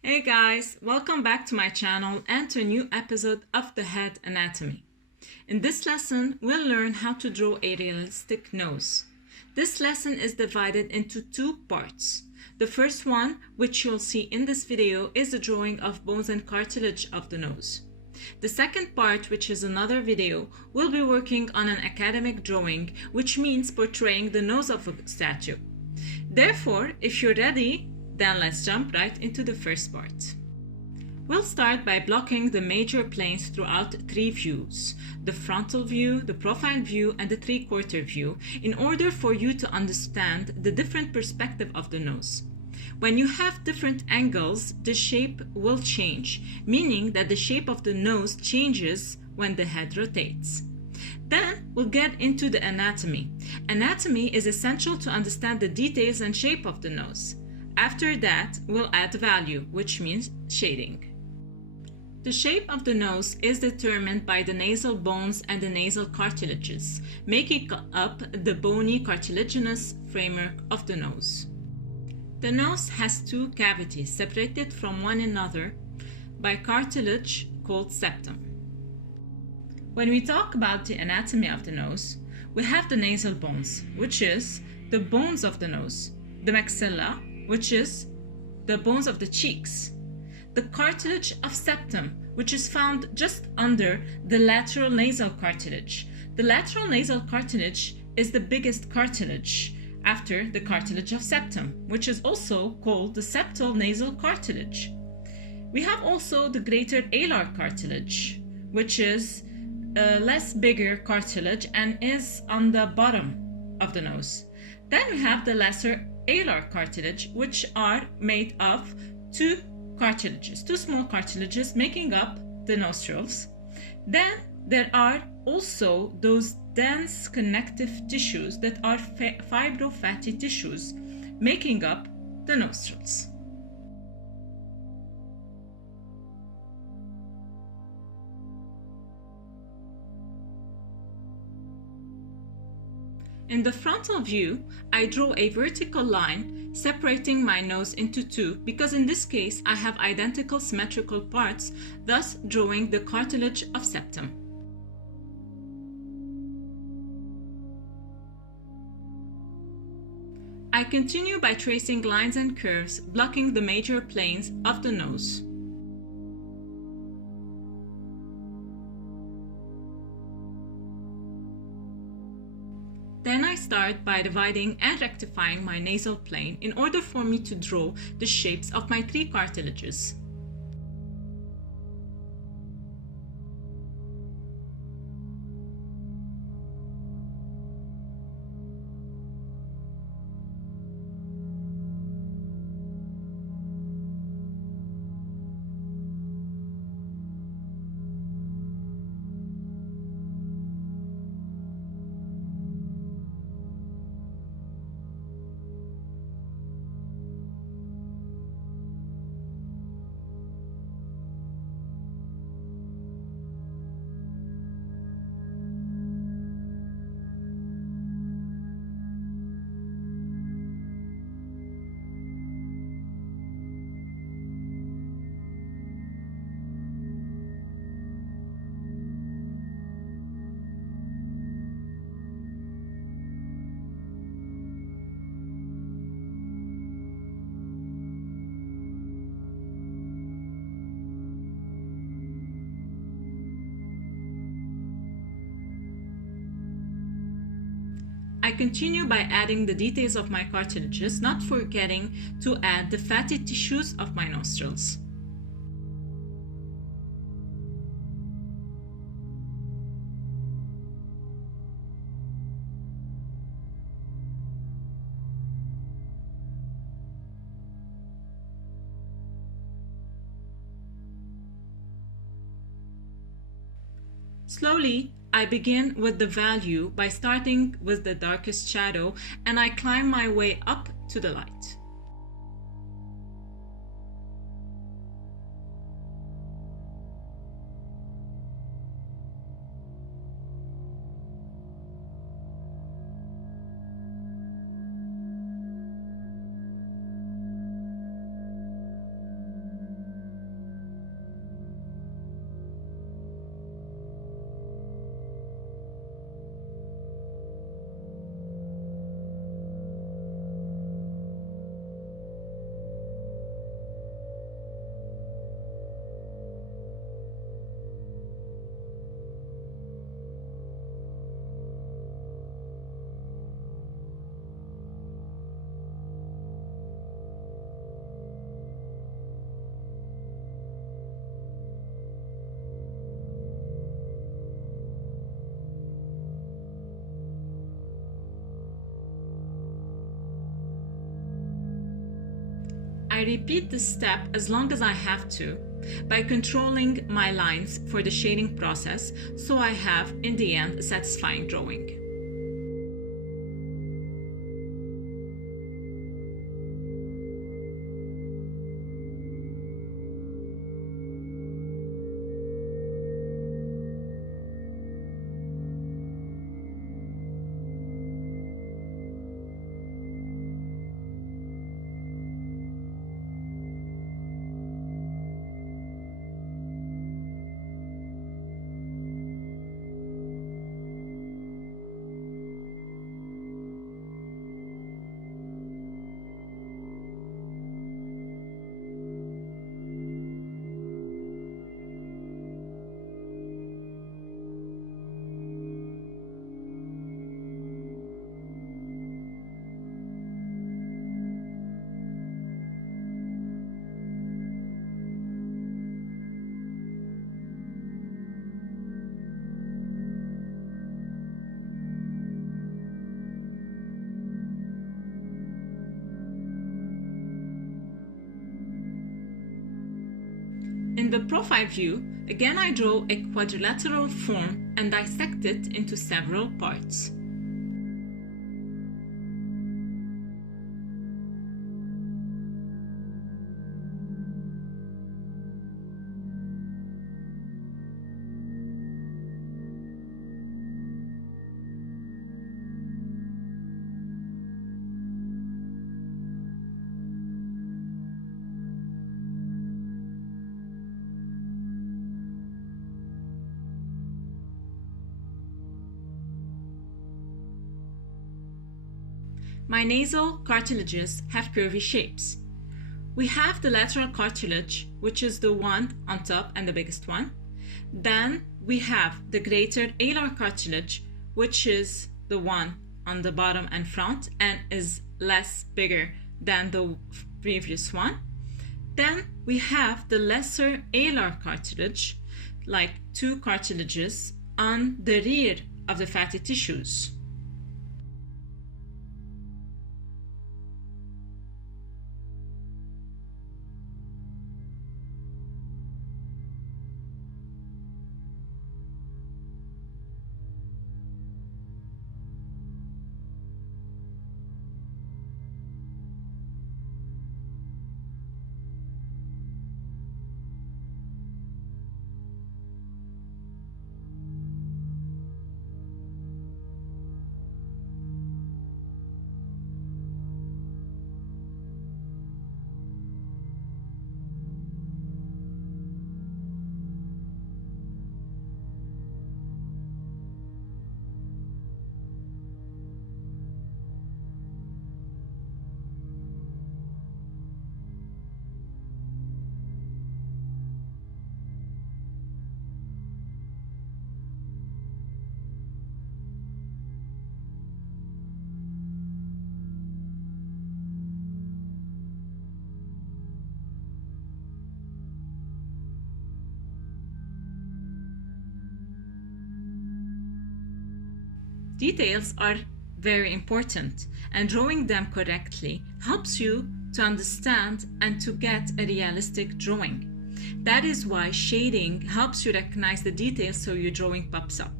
Hey guys, welcome back to my channel and to a new episode of the head anatomy. In this lesson, we'll learn how to draw a realistic nose. This lesson is divided into two parts. The first one, which you'll see in this video, is the drawing of bones and cartilage of the nose. The second part, which is another video, will be working on an academic drawing, which means portraying the nose of a statue. Therefore, if you're ready, then let's jump right into the first part. We'll start by blocking the major planes throughout three views: the frontal view, the profile view, and the three-quarter view, in order for you to understand the different perspective of the nose. When you have different angles, the shape will change, meaning that the shape of the nose changes when the head rotates. Then we'll get into the anatomy. Anatomy is essential to understand the details and shape of the nose. After that, we'll add value, which means shading. The shape of the nose is determined by the nasal bones and the nasal cartilages, making up the bony cartilaginous framework of the nose. The nose has two cavities separated from one another by cartilage called septum. When we talk about the anatomy of the nose, we have the nasal bones, which is the bones of the nose, the maxilla, which is the bones of the cheeks, the cartilage of septum, which is found just under the lateral nasal cartilage. The lateral nasal cartilage is the biggest cartilage after the cartilage of septum, which is also called the septal nasal cartilage. We have also the greater alar cartilage, which is a less bigger cartilage and is on the bottom of the nose. Then we have the lesser alar cartilage, which are made of two small cartilages making up the nostrils. Then there are also those dense connective tissues that are fibrofatty tissues making up the nostrils. In the frontal view, I draw a vertical line separating my nose into two because in this case I have identical symmetrical parts, thus drawing the cartilage of septum. I continue by tracing lines and curves, blocking the major planes of the nose. Then I start by dividing and rectifying my nasal plane in order for me to draw the shapes of my three cartilages. I continue by adding the details of my cartilages, not forgetting to add the fatty tissues of my nostrils. Slowly, I begin with the value by starting with the darkest shadow and I climb my way up to the light. I repeat this step as long as I have to by controlling my lines for the shading process, so I have, in the end, a satisfying drawing. In the profile view, again I draw a quadrilateral form and dissect it into several parts. My nasal cartilages have curvy shapes. We have the lateral cartilage, which is the one on top and the biggest one. Then we have the greater alar cartilage, which is the one on the bottom and front and is bigger than the previous one. Then we have the lesser alar cartilage, like two cartilages on the rear of the fatty tissues. Details are very important, and drawing them correctly helps you to understand and to get a realistic drawing. That is why shading helps you recognize the details so your drawing pops up.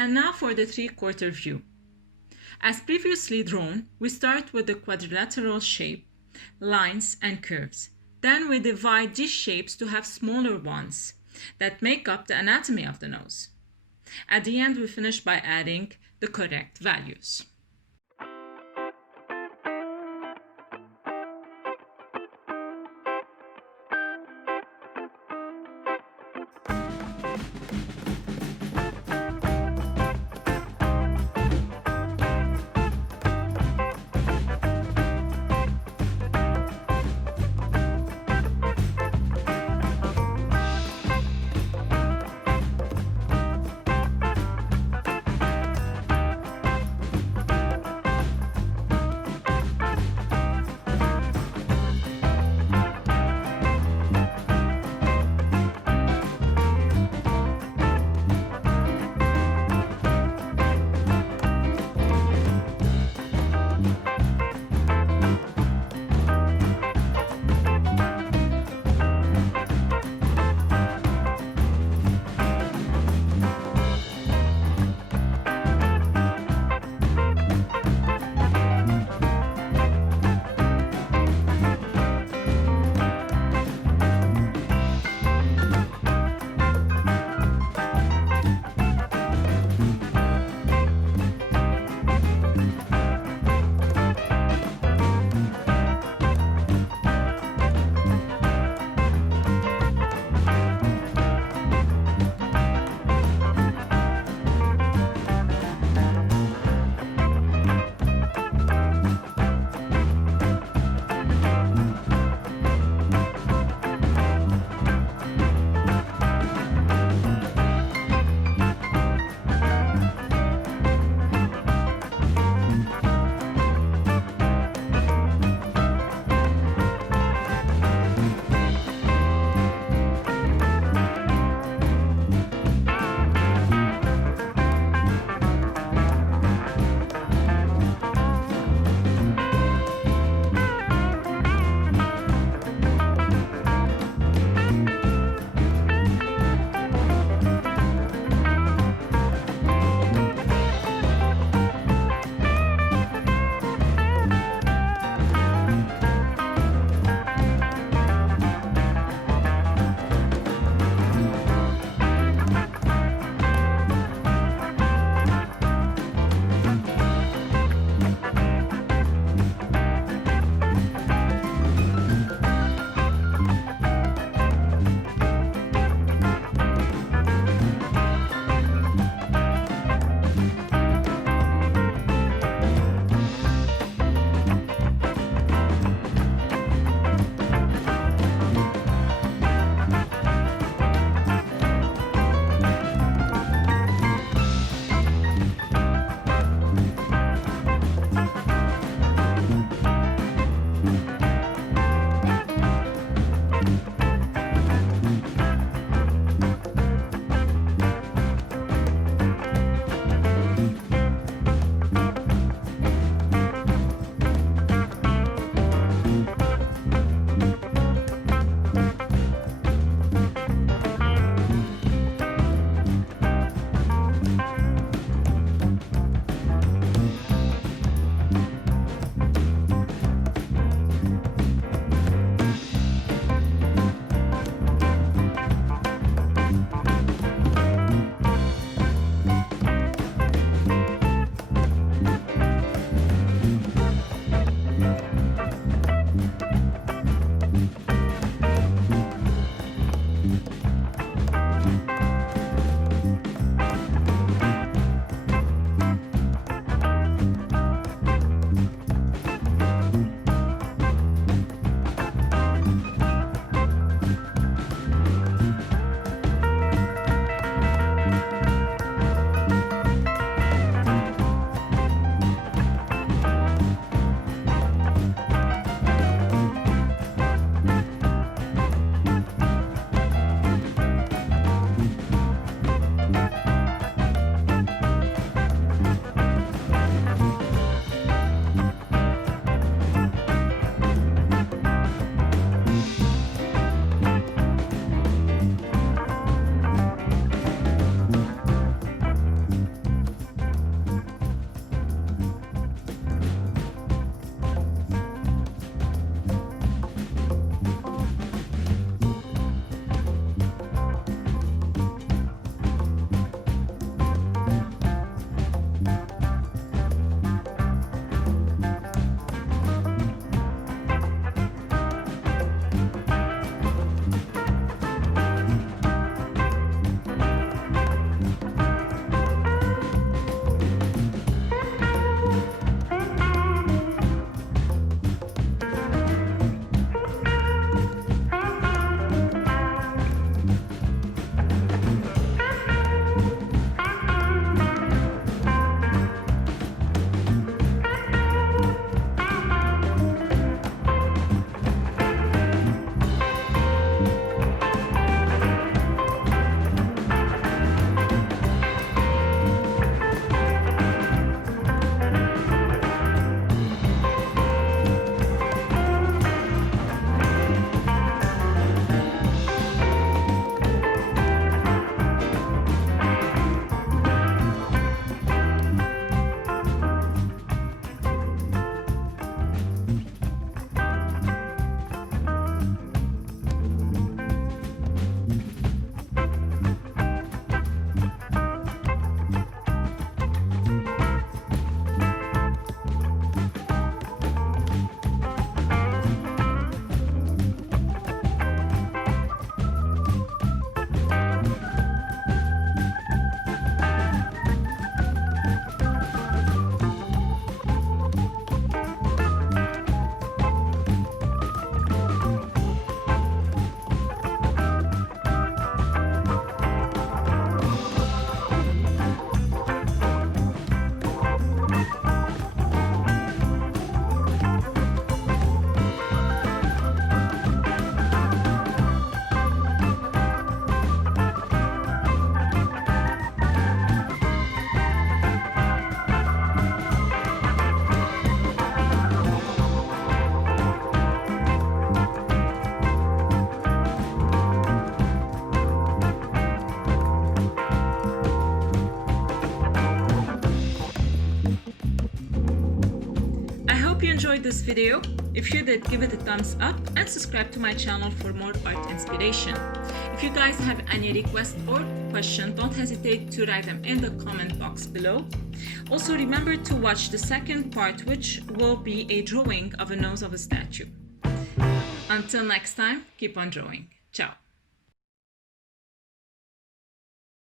And now for the three-quarter view. As previously drawn, we start with the quadrilateral shape, lines and curves. Then we divide these shapes to have smaller ones that make up the anatomy of the nose. At the end, we finish by adding the correct values. hope you enjoyed this video. If you did, give it a thumbs up and subscribe to my channel for more art inspiration. If you guys have any requests or questions, don't hesitate to write them in the comment box below. Also remember to watch the second part, which will be a drawing of a nose of a statue. Until next time, keep on drawing. Ciao.